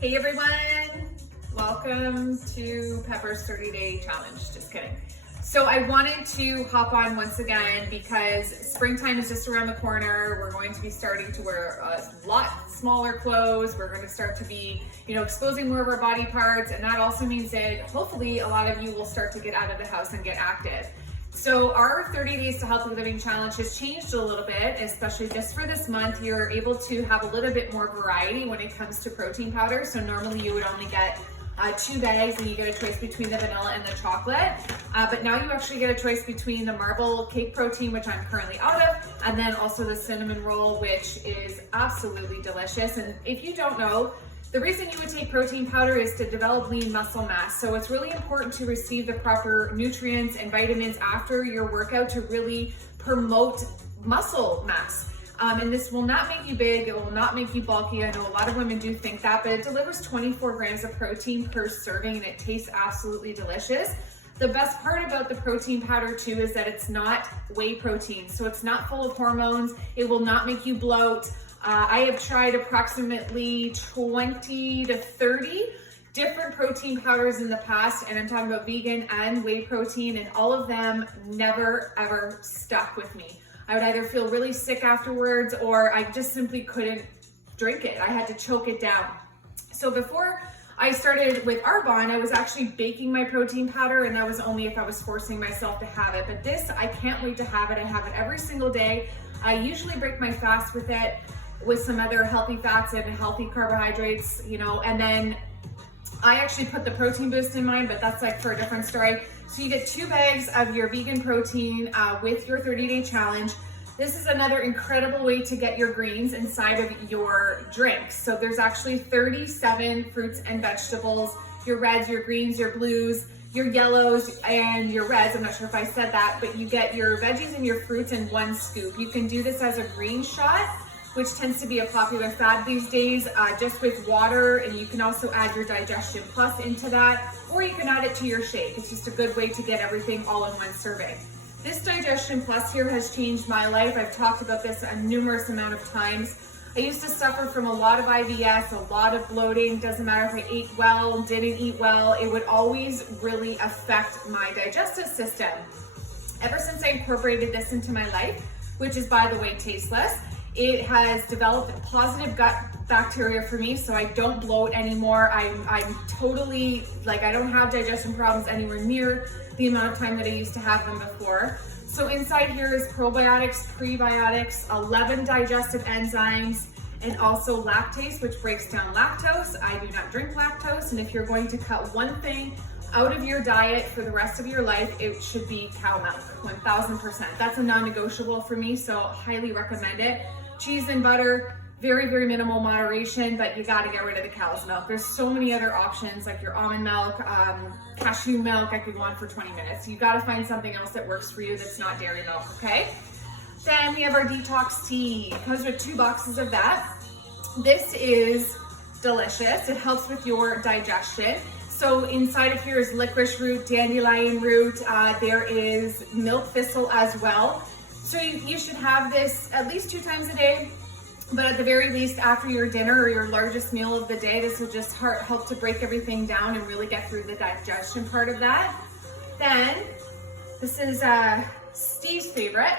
Hey everyone, welcome to Pepper's 30-day challenge. Just kidding. So I wanted to hop on once again because springtime is just around the corner. We're going to be starting to wear a lot smaller clothes. We're going to start to be, exposing more of our body parts. And that also means that hopefully a lot of you will start to get out of the house and get active. So our 30 Days to Healthy Living Challenge has changed a little bit, especially just for this month. You're able to have a little bit more variety when it comes to protein powder. So normally you would only get 2 bags and you get a choice between the vanilla and the chocolate. But now you actually get a choice between the marble cake protein, which I'm currently out of, and then also the cinnamon roll, which is absolutely delicious. And if you don't know, the reason you would take protein powder is to develop lean muscle mass. So it's really important to receive the proper nutrients and vitamins after your workout to really promote muscle mass. And this will not make you big, it will not make you bulky. I know a lot of women do think that, but it delivers 24 grams of protein per serving and it tastes absolutely delicious. The best part about the protein powder too is that it's not whey protein. So it's not full of hormones, it will not make you bloat. I have tried approximately 20 to 30 different protein powders in the past, and I'm talking about vegan and whey protein, and all of them never ever stuck with me. I would either feel really sick afterwards or I just simply couldn't drink it. I had to choke it down. So before I started with Arbonne, I was actually baking my protein powder, and that was only if I was forcing myself to have it. But this, I can't wait to have it. I have it every single day. I usually break my fast with it, with some other healthy fats and healthy carbohydrates, and then I actually put the protein boost in mine, but that's like for a different story. So you get 2 bags of your vegan protein with your 30-day challenge. This is another incredible way to get your greens inside of your drinks. So there's actually 37 fruits and vegetables, your reds, your greens, your blues, your yellows, and your reds. I'm not sure if I said that, but you get your veggies and your fruits in 1 scoop. You can do this as a green shot, which tends to be a popular fad these days, just with water, and you can also add your Digestion Plus into that, or you can add it to your shake. It's just a good way to get everything all in 1 serving. This Digestion Plus here has changed my life. I've talked about this a numerous amount of times. I used to suffer from a lot of IBS, a lot of bloating. Doesn't matter if I ate well, didn't eat well, it would always really affect my digestive system. Ever since I incorporated this into my life, which is, by the way, tasteless, it has developed positive gut bacteria for me, so I don't bloat anymore. I'm totally, I don't have digestion problems anywhere near the amount of time that I used to have them before. So inside here is probiotics, prebiotics, 11 digestive enzymes, and also lactase, which breaks down lactose. I do not drink lactose, and if you're going to cut one thing out of your diet for the rest of your life, it should be cow milk, 1000%. That's a non-negotiable for me, so highly recommend it. Cheese and butter, very, very minimal moderation, but you gotta get rid of the cow's milk. There's so many other options like your almond milk, cashew milk. I could go on for 20 minutes. You gotta find something else that works for you that's not dairy milk, okay? Then we have our Detox tea. It comes with 2 boxes of that. This is delicious. It helps with your digestion. So inside of here is licorice root, dandelion root. There is milk thistle as well. So you should have this at least 2 times a day, but at the very least after your dinner or your largest meal of the day. This will just help to break everything down and really get through the digestion part of that. Then, this is Steve's favorite,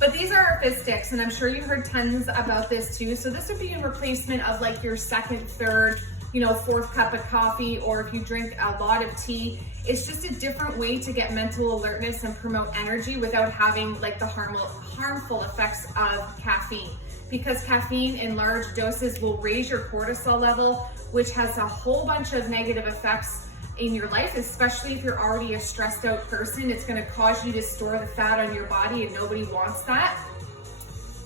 but these are our fizz sticks, and I'm sure you heard tons about this too. So this would be in replacement of like your 2nd, 3rd, 4th cup of coffee, or if you drink a lot of tea. It's just a different way to get mental alertness and promote energy without having like the harmful effects of caffeine. Because caffeine in large doses will raise your cortisol level, which has a whole bunch of negative effects in your life, especially if you're already a stressed out person. It's gonna cause you to store the fat on your body, and nobody wants that.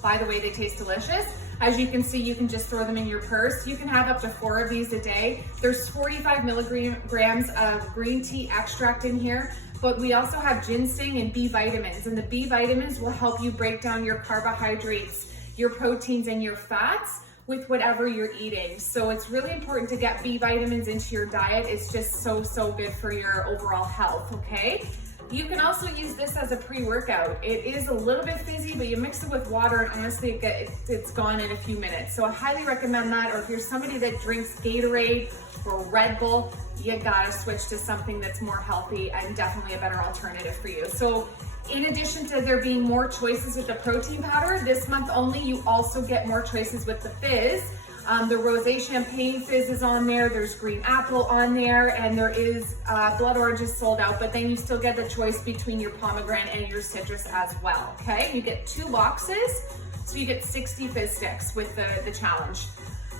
By the way, they taste delicious. As you can see, you can just throw them in your purse. You can have up to 4 of these a day. There's 45 milligrams of green tea extract in here, but we also have ginseng and B vitamins, and the B vitamins will help you break down your carbohydrates, your proteins, and your fats with whatever you're eating. So it's really important to get B vitamins into your diet. It's just so good for your overall health, okay? You can also use this as a pre-workout. It is a little bit fizzy, but you mix it with water and honestly it's gone in a few minutes. So I highly recommend that. Or if you're somebody that drinks Gatorade or Red Bull, you gotta switch to something that's more healthy and definitely a better alternative for you. So in addition to there being more choices with the protein powder, this month only, you also get more choices with the fizz. The rosé champagne fizz is on there, there's green apple on there, and there is blood orange is sold out, but then you still get the choice between your pomegranate and your citrus as well, okay? You get 2 boxes, so you get 60 fizz sticks with the challenge.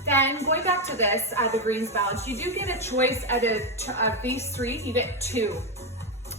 Then going back to this, the greens balance, you do get a choice out of these 3, you get 2.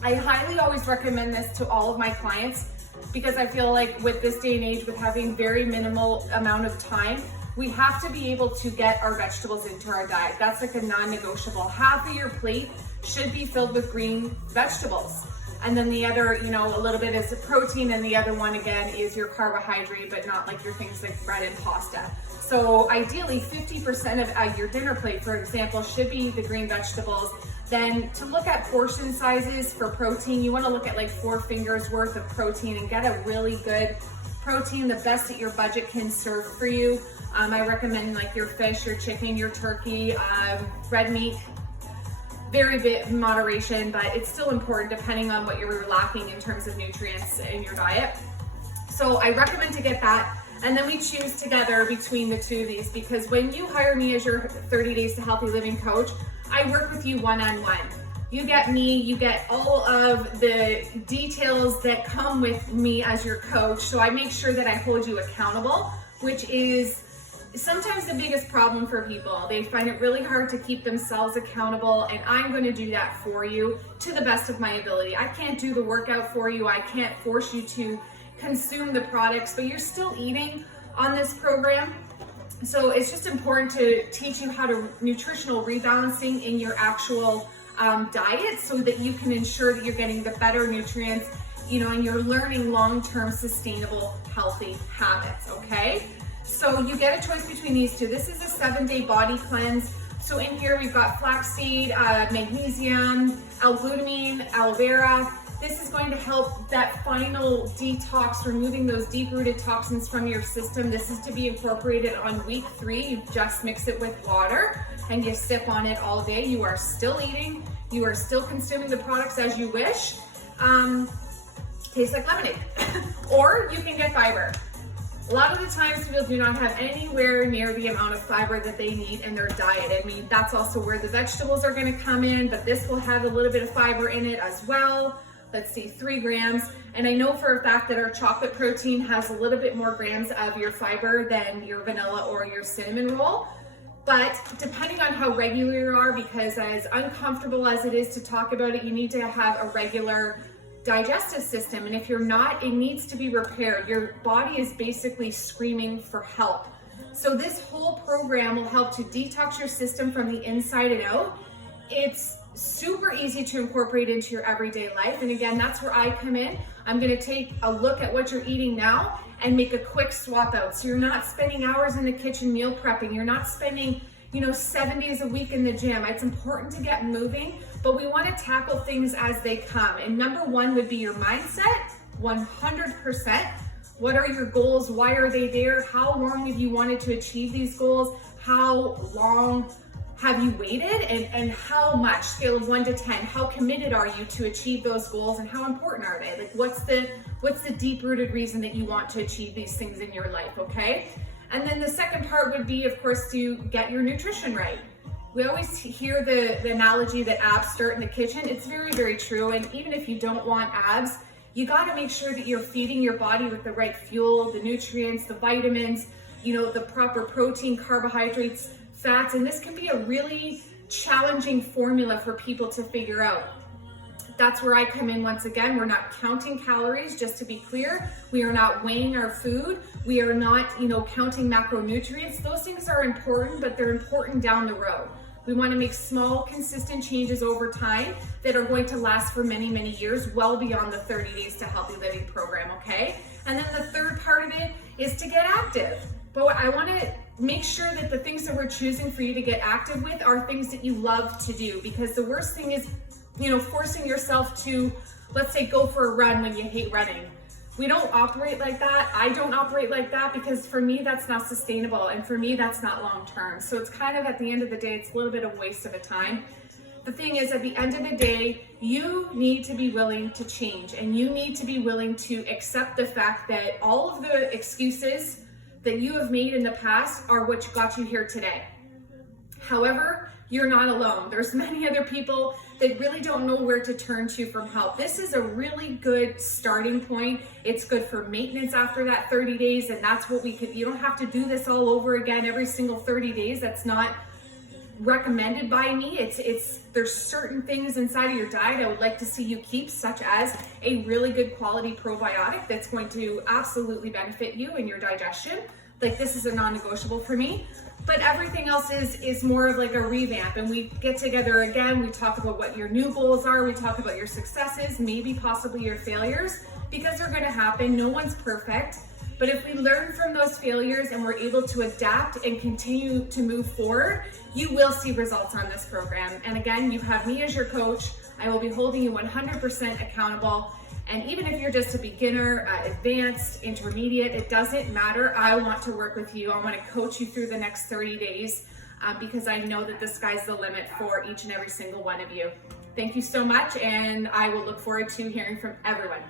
I highly always recommend this to all of my clients because I feel like with this day and age, with having very minimal amount of time, we have to be able to get our vegetables into our diet. That's like a non-negotiable. Half of your plate should be filled with green vegetables. And then the other, you know, a little bit is the protein, and the other one again is your carbohydrate, but not like your things like bread and pasta. So ideally 50% of your dinner plate, for example, should be the green vegetables. Then to look at portion sizes for protein, you wanna look at like 4 fingers worth of protein and get a really good protein, the best that your budget can serve for you. I recommend like your fish, your chicken, your turkey, red meat, very bit moderation, but it's still important depending on what you're lacking in terms of nutrients in your diet. So I recommend to get that. And then we choose together between the 2 of these, because when you hire me as your 30 Days to Healthy Living coach, I work with you one-on-one. You get me, you get all of the details that come with me as your coach. So I make sure that I hold you accountable, which is sometimes the biggest problem for people. They find it really hard to keep themselves accountable, and I'm going to do that for you to the best of my ability. I can't do the workout for you. I can't force you to consume the products, but you're still eating on this program. So it's just important to teach you how to nutritional rebalancing in your actual diet so that you can ensure that you're getting the better nutrients, you know, and you're learning long-term sustainable healthy habits, okay? So you get a choice between these 2. This is a 7-day body cleanse. So in here we've got flaxseed, magnesium, L-glutamine, aloe vera. This is going to help that final detox, removing those deep-rooted toxins from your system. This is to be incorporated on week 3. You just mix it with water and you sip on it all day. You are still eating. You are still consuming the products as you wish. Tastes like lemonade. Or you can get fiber. A lot of the times people do not have anywhere near the amount of fiber that they need in their diet. I mean, that's also where the vegetables are going to come in, but this will have a little bit of fiber in it as well. Let's see, 3 grams. And I know for a fact that our chocolate protein has a little bit more grams of your fiber than your vanilla or your cinnamon roll. But depending on how regular you are, because as uncomfortable as it is to talk about it, you need to have a regular digestive system. And if you're not, it needs to be repaired. Your body is basically screaming for help. So this whole program will help to detox your system from the inside and out. It's super easy to incorporate into your everyday life. And again, that's where I come in. I'm going to take a look at what you're eating now and make a quick swap out. So you're not spending hours in the kitchen meal prepping. You're not spending, 7 days a week in the gym. It's important to get moving, but we want to tackle things as they come. And number 1 would be your mindset, 100%. What are your goals? Why are they there? How long have you wanted to achieve these goals? How long have you waited, and how much, scale of 1 to 10, how committed are you to achieve those goals, and how important are they? Like what's the deep-rooted reason that you want to achieve these things in your life, okay? And then the second part would be, of course, to get your nutrition right. We always hear the analogy that abs start in the kitchen. It's very, very true. And even if you don't want abs, you got to make sure that you're feeding your body with the right fuel, the nutrients, the vitamins, the proper protein, carbohydrates, fats. And this can be a really challenging formula for people to figure out. That's where I come in once again. We're not counting calories, just to be clear. We are not weighing our food. We are not, counting macronutrients. Those things are important, but they're important down the road. We want to make small, consistent changes over time that are going to last for many, many years, well beyond the 30 Days to Healthy Living program, okay? And then the third part of it is to get active. But I want to make sure that the things that we're choosing for you to get active with are things that you love to do, because the worst thing is, forcing yourself to let's say go for a run when you hate running. We don't operate like that. I don't operate like that, because for me, that's not sustainable. And for me, that's not long-term. So it's kind of, at the end of the day, it's a little bit of waste of a time. The thing is, at the end of the day, you need to be willing to change, and you need to be willing to accept the fact that all of the excuses that you have made in the past are what got you here today. However, you're not alone. There's many other people that really don't know where to turn to for help. This is a really good starting point. It's good for maintenance after that 30 days. And that's what you don't have to do this all over again every single 30 days. That's not recommended by me. There's certain things inside of your diet I would like to see you keep, such as a really good quality probiotic that's going to absolutely benefit you in your digestion. Like, this is a non-negotiable for me. But everything else is more of like a revamp, and we get together again, we talk about what your new goals are, we talk about your successes, maybe possibly your failures, because they're gonna happen. No one's perfect. But if we learn from those failures and we're able to adapt and continue to move forward, you will see results on this program. And again, you have me as your coach. I will be holding you 100% accountable. And even if you're just a beginner, advanced, intermediate, it doesn't matter. I want to work with you. I want to coach you through the next 30 days because I know that the sky's the limit for each and every single one of you. Thank you so much, and I will look forward to hearing from everyone.